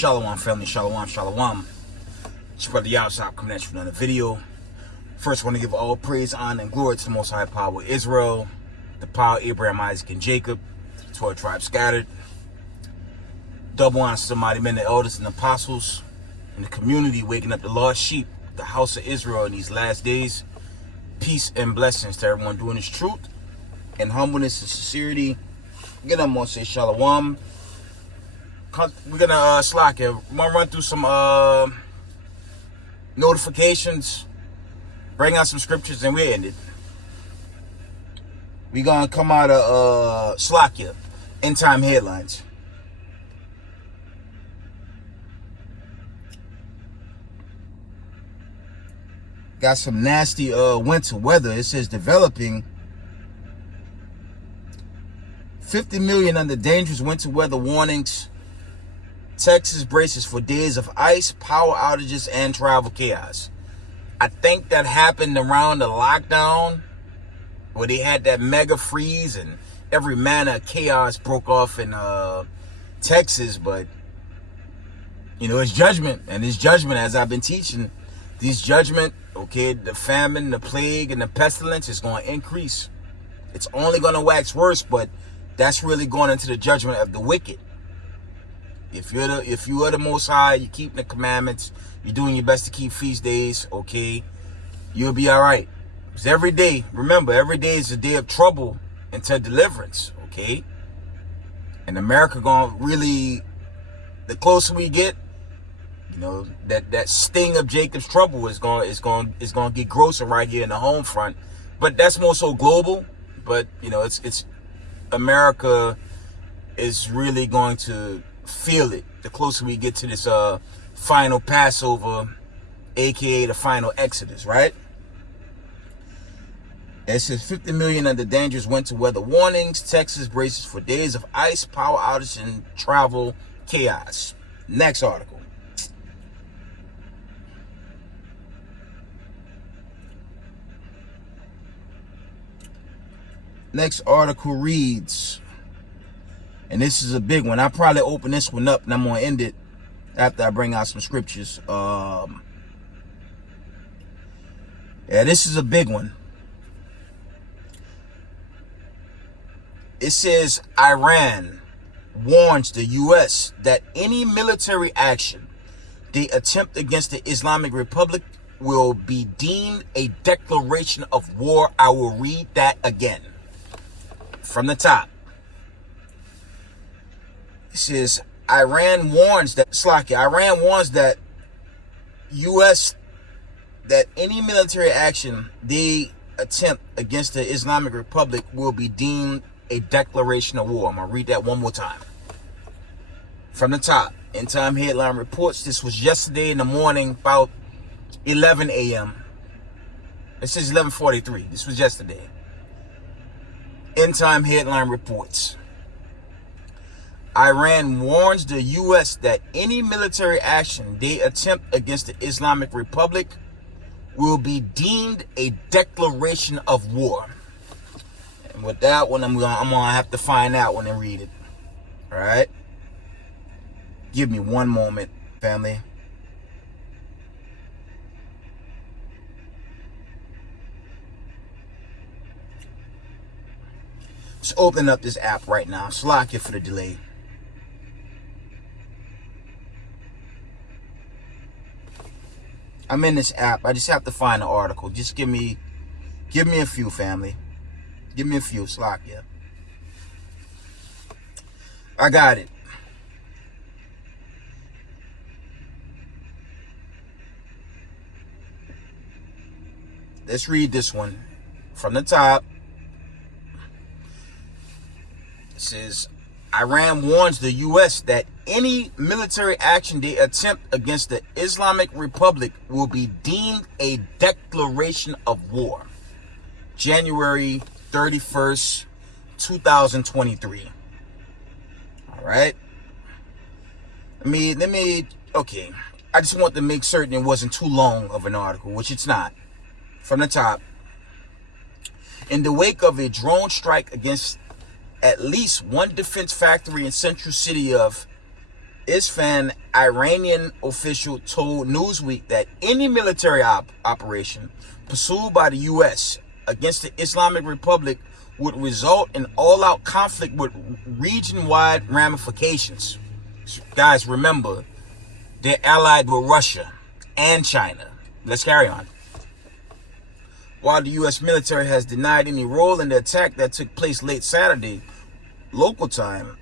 Shalom family, shalom, shalom. It's your brother Yahshua coming at you with another video. First, I want to give all praise, honor, and glory to the Most High Power of Israel, the power of Abraham, Isaac, and Jacob, the 12 tribes scattered. Double honor to the mighty men, the elders, and apostles, and the community waking up the lost sheep, the house of Israel in these last days. Peace and blessings to everyone doing this truth and humbleness and sincerity. Again, I'm going to say shalom. We're gonna slack it. We're gonna run through some notifications, bring out some scriptures, and we're ended. We're gonna come out of Slakia, end time headlines. Got some nasty winter weather. It says developing 50 million under dangerous winter weather warnings. Texas braces for days of ice, power outages, and travel chaos. I think that happened around the lockdown where they had that mega freeze and every manner of chaos broke off in Texas. But, you know, it's judgment. And it's judgment, as I've been teaching. These judgment, okay, the famine, the plague, and the pestilence is going to increase. It's only going to wax worse, but that's really going into the judgment of the wicked. If you are the Most High, you're keeping the commandments, you're doing your best to keep feast days, okay, you'll be all right. Because every day, remember, every day is a day of trouble until deliverance, okay? And America going to really, the closer we get, you know, that sting of Jacob's trouble is going to get grosser right here in the home front. But that's more so global. But you know, it's America is really going to feel it the closer we get to this final Passover, aka the final Exodus, right? It says 50 million under dangerous winter weather warnings. Texas braces for days of ice, power outage, and travel chaos. Next article. Next article reads, and this is a big one. I'll probably open this one up and I'm going to end it after I bring out some scriptures. Yeah, this is a big one. It says Iran warns the U.S. that any military action they attempt against the Islamic Republic will be deemed a declaration of war. I will read that again from the top. It says Iran warns that U.S. that any military action they attempt against the Islamic Republic will be deemed a declaration of war. I'm going to read that one more time. From the top, End Time Headline reports this was yesterday in the morning, about 11 a.m. It says 11:43. This was yesterday. End Time Headline reports Iran warns the U.S. that any military action they attempt against the Islamic Republic will be deemed a declaration of war. And with that one, I'm gonna have to find out when I read it. All right, give me one moment, family. Just open up this app right now. Slack it for the delay. I'm in this app. I just have to find the article. Just give me a few, family. Give me a few. Slack it. I got it. Let's read this one from the top. It says Iran warns the U.S. that any military action they attempt against the Islamic Republic will be deemed a declaration of war. January 31st, 2023. All right. Let me, okay. I just want to make certain it wasn't too long of an article, which it's not. From the top. In the wake of a drone strike against at least one defense factory in central city of Isfahan Iranian official told Newsweek that any military operation pursued by the U.S. against the Islamic Republic would result in all-out conflict with region-wide ramifications. Guys, remember, they're allied with Russia and China. Let's carry on. While the U.S. military has denied any role in the attack that took place late Saturday, local time,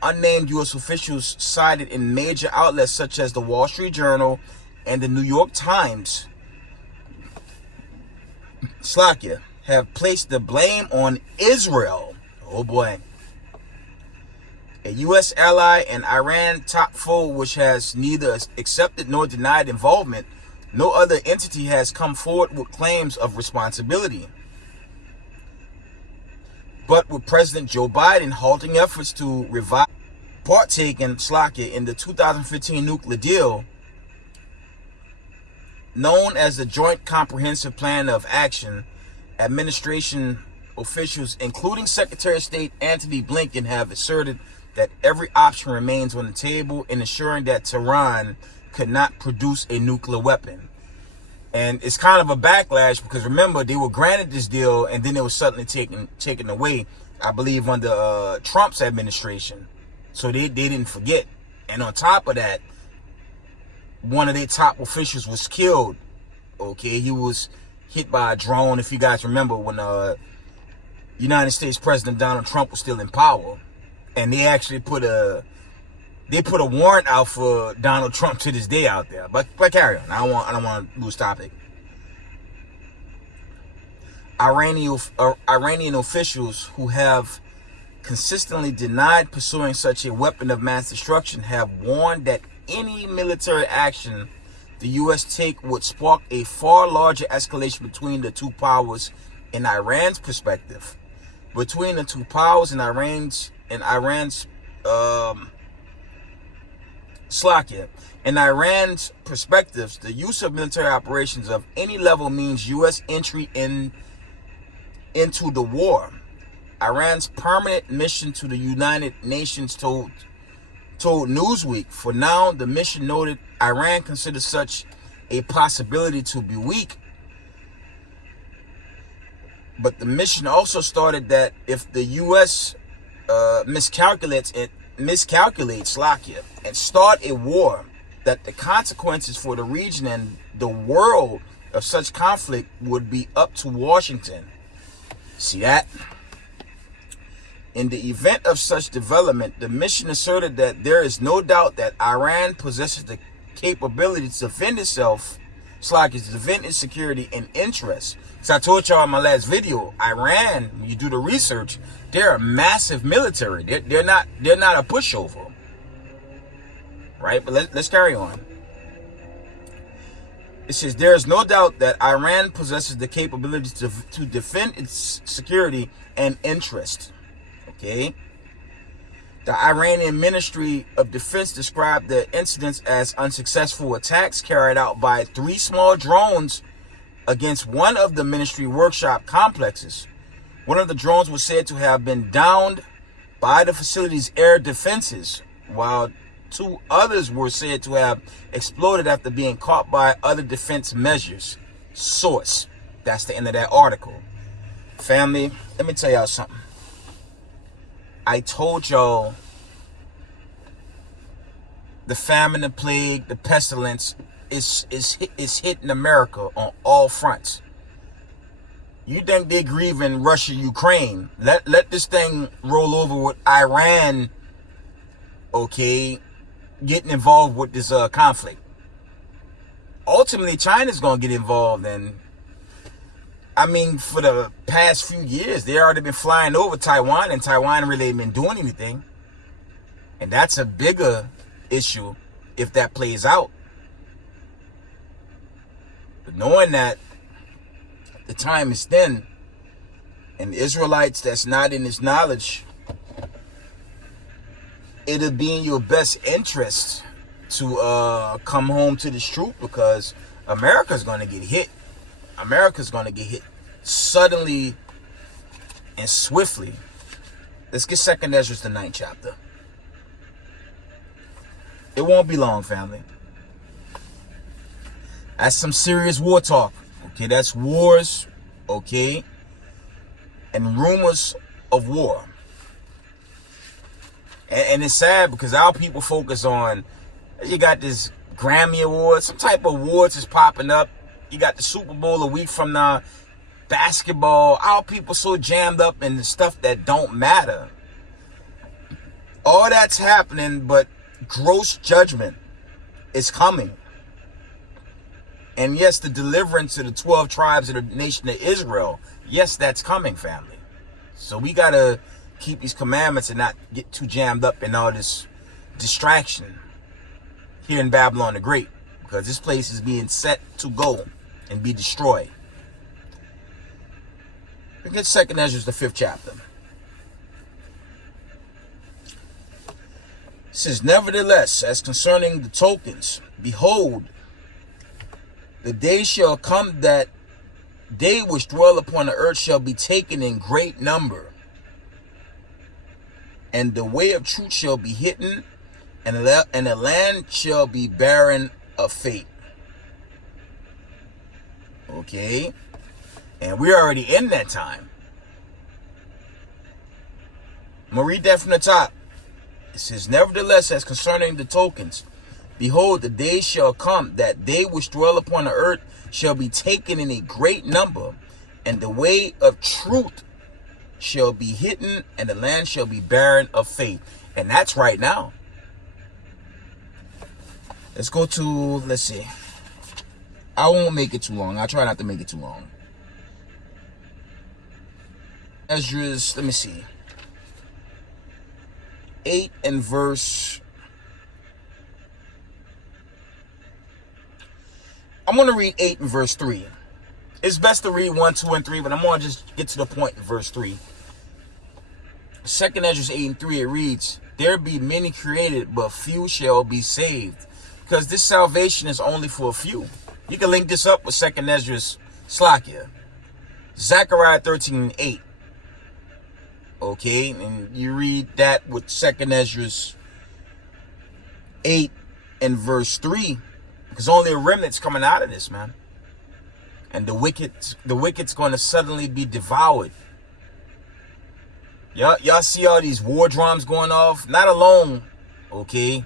unnamed U.S. officials cited in major outlets such as the Wall Street Journal and the New York Times have placed the blame on Israel. Oh boy. A U.S. ally and Iran top foe which has neither accepted nor denied involvement, no other entity has come forward with claims of responsibility. But with President Joe Biden halting efforts to revive partake in the 2015 nuclear deal, known as the Joint Comprehensive Plan of Action, administration officials, including Secretary of State Antony Blinken, have asserted that every option remains on the table in ensuring that Tehran could not produce a nuclear weapon. And it's kind of a backlash because remember, they were granted this deal and then it was suddenly taken away, I believe, under Trump's administration. So they didn't forget. And on top of that, one of their top officials was killed. Okay, he was hit by a drone, if you guys remember, when United States President Donald Trump was still in power. And they actually put a warrant out for Donald Trump to this day out there. But carry on. I don't want to lose topic. Iranian officials who have consistently denied pursuing such a weapon of mass destruction have warned that any military action the U.S. take would spark a far larger escalation between the two powers in Iran's perspective. Between the two powers in Iran's perspectives, the use of military operations of any level means U.S. entry into the war. Iran's permanent mission to the United Nations told Newsweek. For now, the mission noted Iran considers such a possibility to be weak. But the mission also started that if the U.S. miscalculates and start a war, that the consequences for the region and the world of such conflict would be up to Washington. See that? In the event of such development, the mission asserted that there is no doubt that Iran possesses the capability to defend itself, defend its security and interests. So I told y'all in my last video, Iran, when you do the research, they're a massive military. They're not a pushover, right? But let's carry on. It says there is no doubt that Iran possesses the capability to defend its security and interest. Okay. The Iranian Ministry of Defense described the incidents as unsuccessful attacks carried out by 3 small drones against one of the ministry workshop complexes. One of the drones was said to have been downed by the facility's air defenses, while 2 others were said to have exploded after being caught by other defense measures. Source. That's the end of that article. Family, let me tell y'all something. I told y'all the famine, the plague, the pestilence is hitting America on all fronts. You think they're grieving Russia, Ukraine? Let this thing roll over with Iran, okay, getting involved with this conflict. Ultimately, China's gonna get involved, and I mean, for the past few years, they already been flying over Taiwan, and Taiwan really ain't been doing anything. And that's a bigger issue if that plays out. But knowing that the time is thin, and the Israelites that's not in this knowledge, it'll be in your best interest to come home to this truth, because America's going to get hit. America's going to get hit suddenly and swiftly. Let's get 2 Ezra, the 9th chapter. It won't be long, family. That's some serious war talk. Okay, that's wars, okay, and rumors of war. And it's sad because our people focus on, you got this Grammy Awards, some type of awards is popping up. You got the Super Bowl a week from now, basketball. Our people so jammed up in the stuff that don't matter. All that's happening, but gross judgment is coming. And yes, the deliverance of the 12 tribes of the nation of Israel, yes, that's coming, family. So we got to keep these commandments and not get too jammed up in all this distraction here in Babylon the Great, because this place is being set to go and be destroyed. Look at 2nd Ezra, the 5th chapter. It says, nevertheless, as concerning the tokens, behold, the day shall come that they which dwell upon the earth shall be taken in great number, and the way of truth shall be hidden, and the land shall be barren of fate. Okay, and we're already in that time. I'm going to read that from the top. It says, nevertheless, as concerning the tokens, behold, the day shall come that they which dwell upon the earth shall be taken in a great number, and the way of truth shall be hidden, and the land shall be barren of faith. And that's right now. Let's go to, let's see. I won't make it too long. I'll try not to make it too long. Ezra's, let me see. 8 and verse. I'm going to read 8 and verse 3. It's best to read 1, 2, and 3, but I'm going to just get to the point in verse 3. 2nd Ezra 8 and 3, it reads, there be many created, but few shall be saved. Because this salvation is only for a few. You can link this up with 2nd Ezra's Slakia. Zechariah 13 and 8. Okay, and you read that with 2nd Ezra's 8 and verse 3. Because only a remnant's coming out of this, man. And the wicked's going to suddenly be devoured. Y'all see all these war drums going off? Not alone, okay?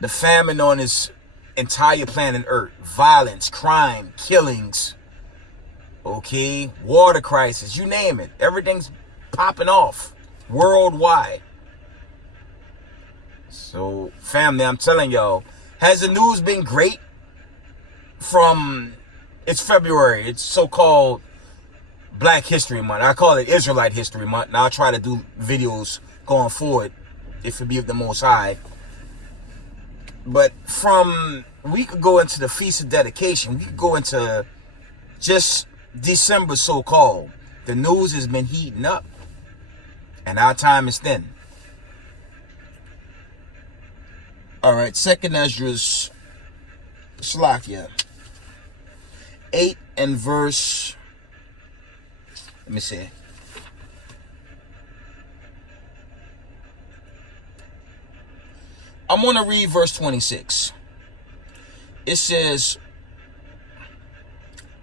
The famine on this entire planet Earth. Violence, crime, killings, okay? Water crisis, you name it. Everything's popping off worldwide. So, family, I'm telling y'all, has the news been great from, it's February, it's so-called Black History Month. I call it Israelite History Month. Now I'll try to do videos going forward, if it be of the Most High. But from, we could go into the Feast of Dedication. We could go into just December, so-called. The news has been heating up. And our time is thin. All right, 2nd Ezra's Slakia 8 and verse, let me see. I'm going to read verse 26. It says,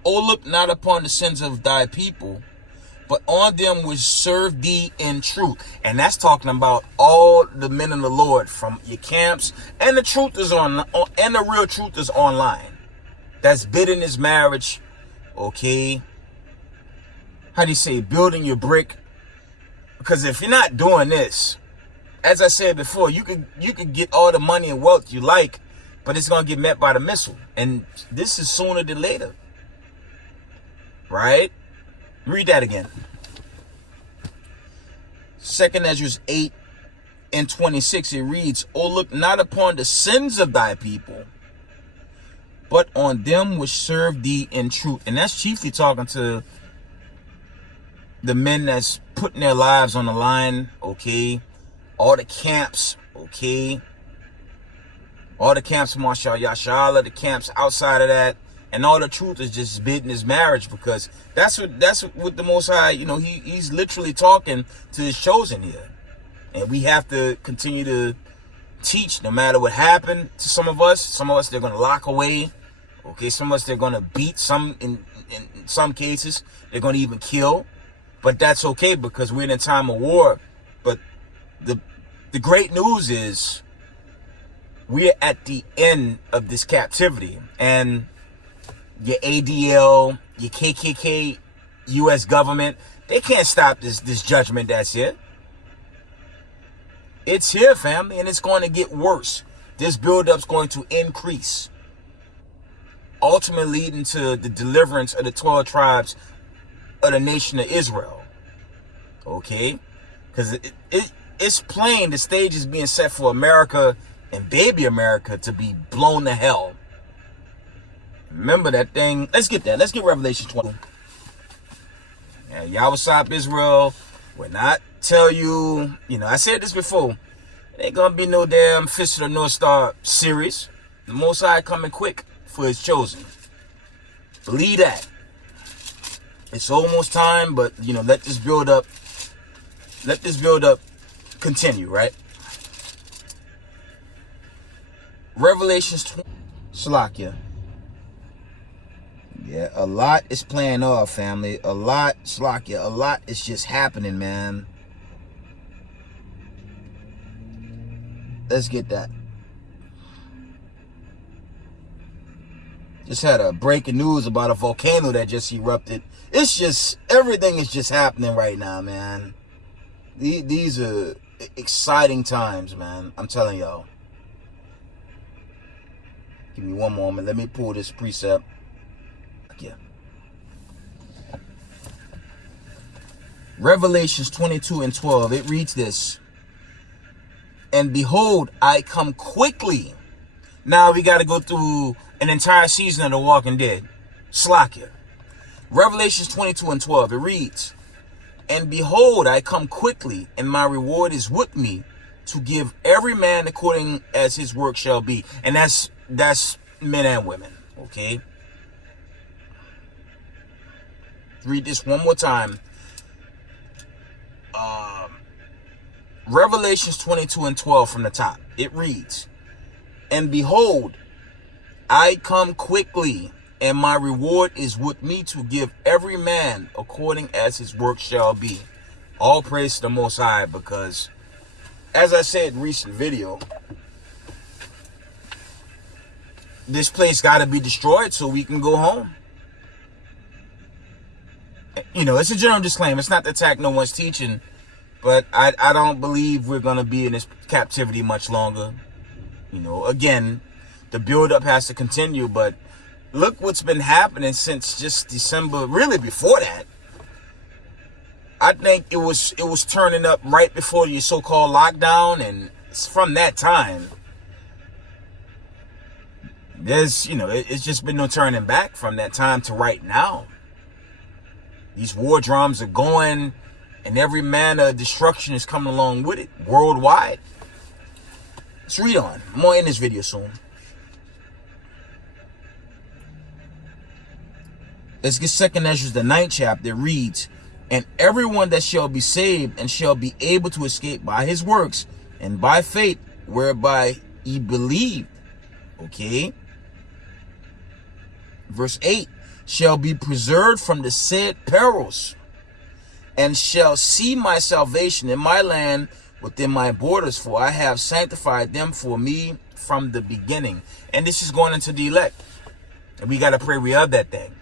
O look not upon the sins of thy people, but on them which serve thee in truth. And that's talking about all the men of the Lord from your camps. And the truth is and the real truth is online. That's bidding his marriage. Okay. How do you say? Building your brick. Because if you're not doing this, as I said before, you could get all the money and wealth you like, but it's going to get met by the missile. And this is sooner than later. Right? Read that again. 2nd Ezra 8 and 26, it reads, O look not upon the sins of thy people, but on them which serve thee in truth. And that's chiefly talking to the men that's putting their lives on the line, okay? All the camps, okay? All the camps from Mashal Yashala, the camps outside of that. And all the truth is just bidding his marriage, because that's what the Most High, he's literally talking to his chosen here. And we have to continue to teach no matter what happened to some of us. They're going to lock away. Okay, some of us they're going to beat. In some cases, they're going to even kill. But that's okay because we're in a time of war. But the great news is we're at the end of this captivity. And your ADL, your KKK, U.S. government, they can't stop this judgment that's here. It's here, family, and it's going to get worse. This buildup's going to increase, ultimately leading to the deliverance of the 12 tribes of the nation of Israel. Okay? Because it's plain the stage is being set for America and baby America to be blown to hell. Remember that thing. Let's get that. Let's get Revelation 20. Yeah, Yahweh stop Israel. Will not tell you, I said this before. It ain't gonna be no damn Fist of the North Star series. The Most High coming quick for his chosen. Believe that. It's almost time, but let this build up continue, right? Revelations 20. Shalakia. Yeah, a lot is playing off, family. A lot is just happening, man. Let's get that. Just had a breaking news about a volcano that just erupted. It's just, everything is just happening right now, man. These are exciting times, man. I'm telling y'all. Give me one moment. Let me pull this precept. Yeah. Revelations 22:12. It reads this. And behold, I come quickly. Now we got to go through an entire season of The Walking Dead. Slakia. Revelations 22:12. It reads, and behold, I come quickly, and my reward is with me, to give every man according as his work shall be. And that's men and women. Okay. Read this one more time. Revelations 22:12 from the top. It reads, and behold, I come quickly, and my reward is with me to give every man according as his work shall be. All praise to the Most High, because as I said in recent video, this place got to be destroyed so we can go home. It's a general disclaimer. It's not to attack no one's teaching, but I don't believe we're going to be in this captivity much longer. Again, the build-up has to continue, but look what's been happening since just December, really before that. I think it was turning up right before your so-called lockdown, and it's from that time. There's, it's just been no turning back from that time to right now. These war drums are going, and every manner of destruction is coming along with it, worldwide. Let's read on. I'm going to end this video soon. Let's get 2nd Ezra, the 9th chapter. It reads, and everyone that shall be saved and shall be able to escape by his works and by faith whereby he believed. Okay. Verse 8. Shall be preserved from the said perils, and shall see my salvation in my land within my borders, for I have sanctified them for me from the beginning. And this is going into the elect. And we got to pray we of that thing.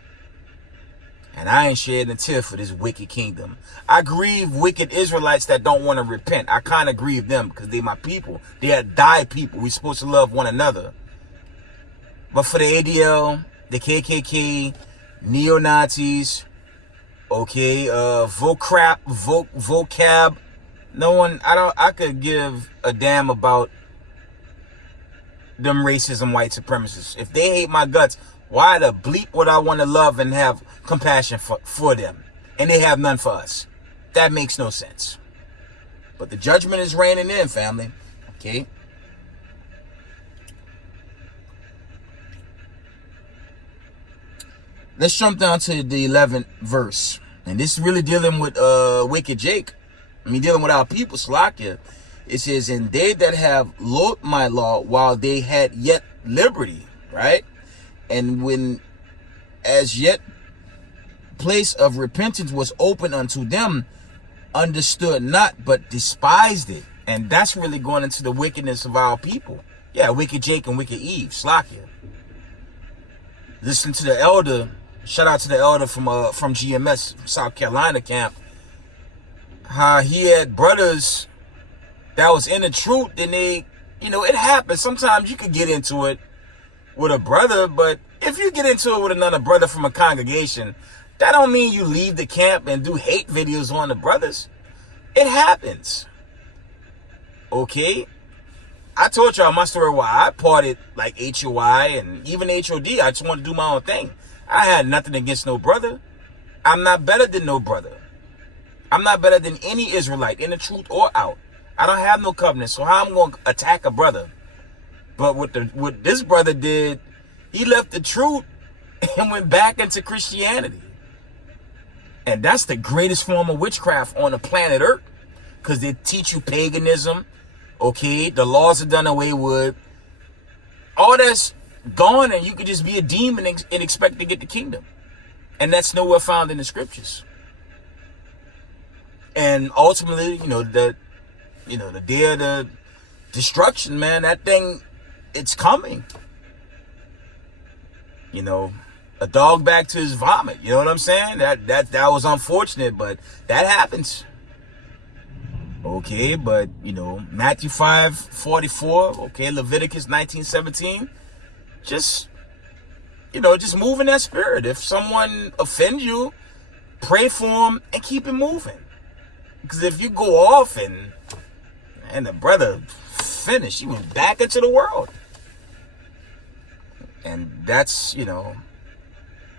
And I ain't shedding a tear for this wicked kingdom. I grieve wicked Israelites that don't want to repent. I kind of grieve them because they're my people. They are thy people. We're supposed to love one another. But for the ADL, the KKK, neo-Nazis, okay, vocab, no one, I could give a damn about them racism white supremacists. If they hate my guts, why the bleep would I want to love and have compassion for them? And they have none for us. That makes no sense. But the judgment is raining in, family. Okay? Let's jump down to the 11th verse. And this is really dealing with wicked Jake. Dealing with our people, Slakia. It says, and they that have loathed my law while they had yet liberty, right? And when as yet place of repentance was open unto them, understood not, but despised it. And that's really going into the wickedness of our people. Yeah, wicked Jake and wicked Eve, Slakia. Listen to the elder. Shout out to the elder from GMS, South Carolina camp. How he had brothers that was in the truth, and they, it happens. Sometimes you could get into it with a brother, but if you get into it with another brother from a congregation, that don't mean you leave the camp and do hate videos on the brothers. It happens. Okay? I told y'all my story why I parted like HOI and even HOD. I just wanted to do my own thing. I had nothing against no brother. I'm not better than no brother. I'm not better than any Israelite, in the truth or out. I don't have no covenant, so how I'm going to attack a brother? But what this brother did, he left the truth and went back into Christianity. And that's the greatest form of witchcraft on the planet Earth, because they teach you paganism. Okay, the laws are done away with. All that's gone, and you could just be a demon and expect to get the kingdom. And that's nowhere found in the scriptures. And ultimately, the day of the destruction, man, that thing, it's coming. A dog back to his vomit. You know what I'm saying? That was unfortunate, but that happens. Okay, but Matthew 5:44, okay, Leviticus 19:17, just move in that spirit. If someone offends you, pray for them and keep it moving. Because if you go off and the brother finished, he went back into the world. And that's,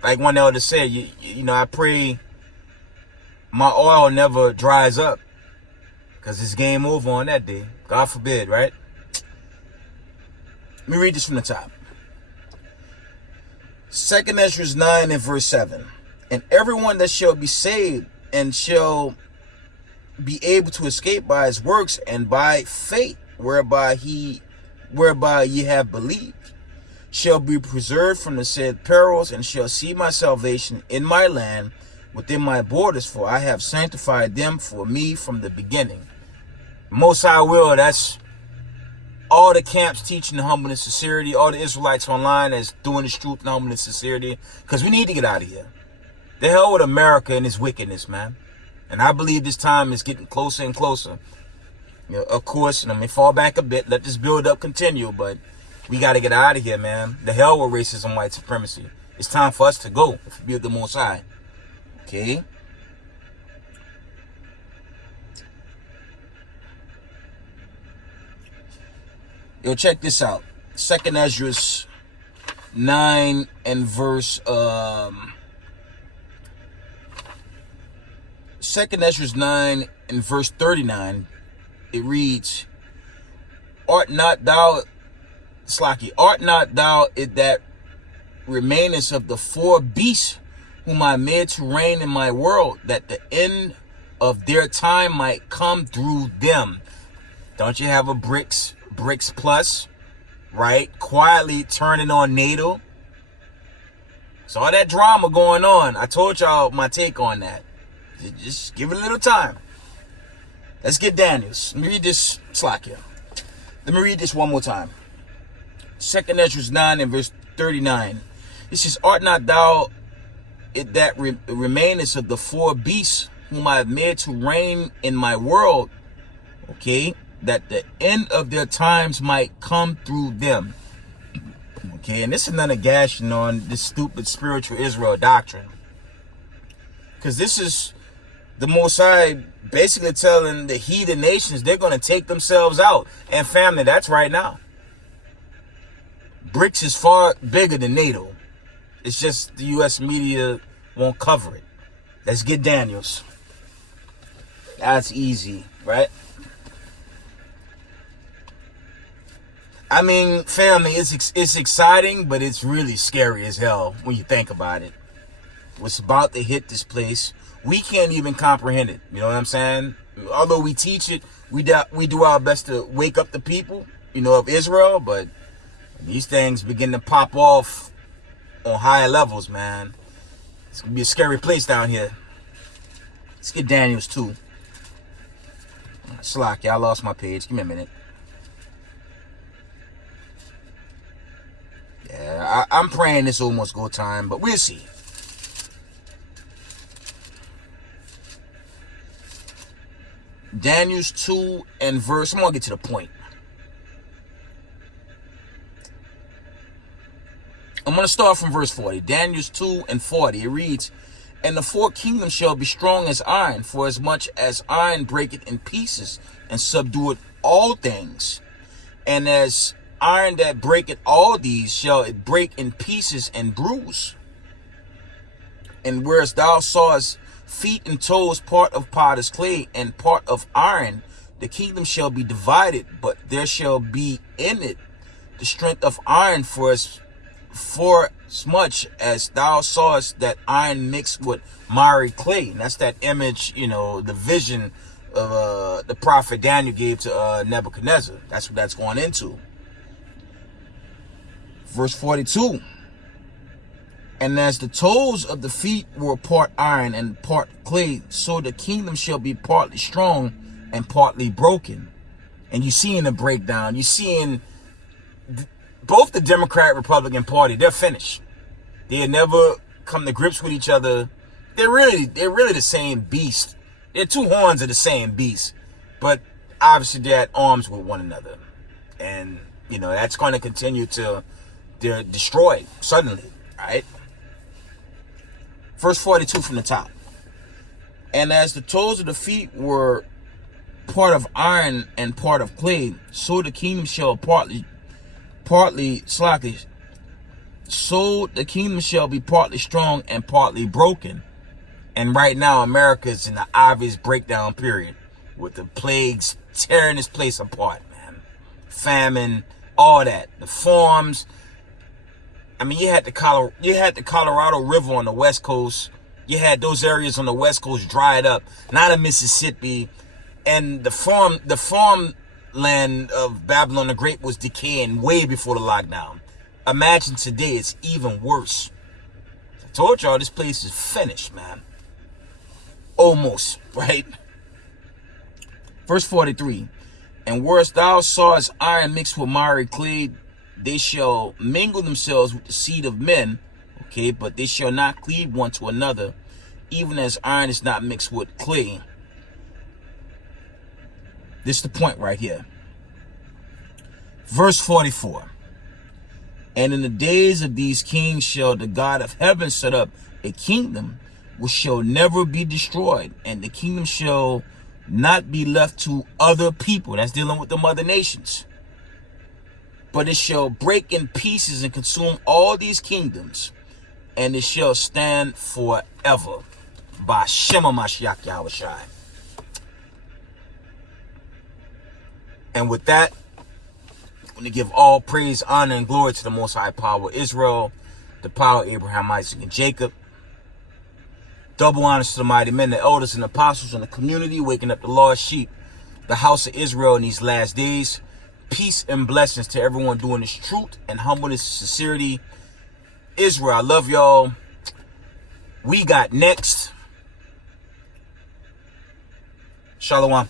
like one elder said, I pray my oil never dries up, because it's game over on that day. God forbid, right? Let me read this from the top. 2 Ezra 9 and verse 7. And everyone that shall be saved and shall be able to escape by his works and by faith whereby ye have believed, shall be preserved from the said perils, and shall see my salvation in my land within my borders, for I have sanctified them for me from the beginning. Most High will, that's all the camps teaching the humble and sincerity, all the Israelites online that's doing this truth and humble and sincerity, because we need to get out of here. The hell with America and its wickedness, man. And I believe this time is getting closer and closer. Of course, let me fall back a bit, let this build up continue, but we got to get out of here, man. The hell with racism, white supremacy. It's time for us to go, if we build the Most High. Okay? Yo, check this out. 2 Ezra 9 and verse 2 Ezra 9 and verse 39. It reads, Art not thou it that remainest of the four beasts whom I made to reign in my world, that the end of their time might come through them? Don't you have a BRICS Plus, right? Quietly turning on NATO. So all that drama going on. I told y'all my take on that. Just give it a little time. Let's get Daniels. Let me read this, Slakia. Let me read this one more time. 2 Ezra 9 and verse 39. It says, Art not thou it that remainest of the four beasts whom I have made to reign in my world, okay, that the end of their times might come through them. Okay, and this is none of gashing on this stupid spiritual Israel doctrine. Because this is the Most High basically telling the heathen nations they're going to take themselves out. And family, that's right now. BRICS is far bigger than NATO. It's just the U.S. media won't cover it. Let's get Daniels. That's easy, right? I mean, family, it's exciting, but it's really scary as hell when you think about it. What's about to hit this place, we can't even comprehend it. You know what I'm saying? Although we teach it, we do our best to wake up the people, of Israel, but these things begin to pop off on higher levels, man. It's gonna be a scary place down here. Let's get Daniels 2. Slack, yeah, I lost my page. Give me a minute. Yeah, I'm praying this almost go time, but we'll see. Daniels 2 and verse. I'm gonna get to the point. I'm going to start from verse 40. Daniels 2 and 40. It reads, "And the four kingdoms shall be strong as iron, for as much as iron breaketh in pieces, and subdueth all things. And as iron that breaketh all these, shall it break in pieces and bruise. And whereas thou sawest feet and toes, part of potter's clay and part of iron, the kingdom shall be divided, but there shall be in it the strength of iron, for as much as thou sawest that iron mixed with miry clay." And that's that image, the vision of the prophet Daniel gave to Nebuchadnezzar. That's what that's going into. Verse 42. "And as the toes of the feet were part iron and part clay, so the kingdom shall be partly strong and partly broken." And you see in the breakdown, you seeing both the Democrat Republican Party, they're finished. They never come to grips with each other. They're really the same beast. They're two horns of the same beast, but obviously they're at arms with one another, and that's going to continue till they're destroyed suddenly, right? Verse 42 from the top. "And as the toes of the feet were part of iron and part of clay, so the kingdom shall so the kingdom shall be partly strong and partly broken." And right now, America is in the obvious breakdown period, with the plagues tearing this place apart, man. Famine, all that. The farms. I mean, you had the Colorado River on the West Coast. You had those areas on the West Coast dried up. Not in Mississippi, and the farmland of Babylon the Great was decaying way before the lockdown. Imagine today, it's even worse. I told y'all this place is finished, man. Almost, right? Verse 43. "And whereas thou sawest iron mixed with miry clay, they shall mingle themselves with the seed of men, okay, but they shall not cleave one to another, even as iron is not mixed with clay." This is the point right here. Verse 44. "And in the days of these kings shall the God of heaven set up a kingdom which shall never be destroyed, and the kingdom shall not be left to other people." That's dealing with the mother nations. "But it shall break in pieces and consume all these kingdoms, and it shall stand forever." By Shema Mashiach Yahushai. And with that, I'm going to give all praise, honor, and glory to the Most High Power of Israel, the power of Abraham, Isaac, and Jacob. Double honors to the mighty men, the elders and apostles in the community, waking up the lost sheep, the house of Israel in these last days. Peace and blessings to everyone doing this truth and humbleness and sincerity. Israel, I love y'all. We got next. Shalom.